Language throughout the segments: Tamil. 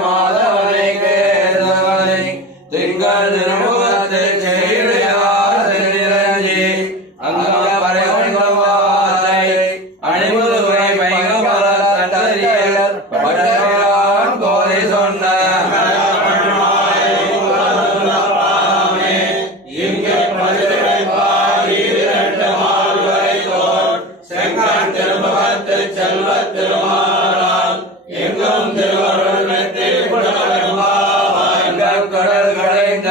மாதவனை கேதவனை திங்கள் திருமுகத்தை செய்தி அந்த பரவாதை அணிமுதுவை பைகபல சட்டரியர் பட்டவான் கோலை சொன்ன செல்வ திருமா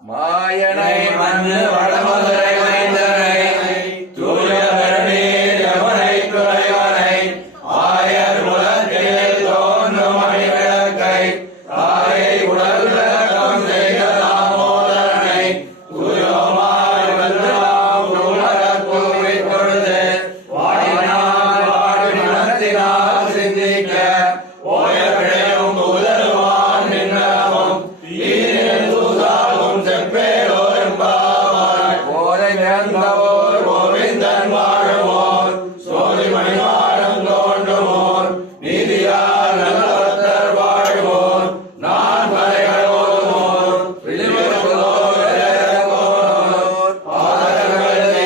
மாயனை மண்ணு வளமா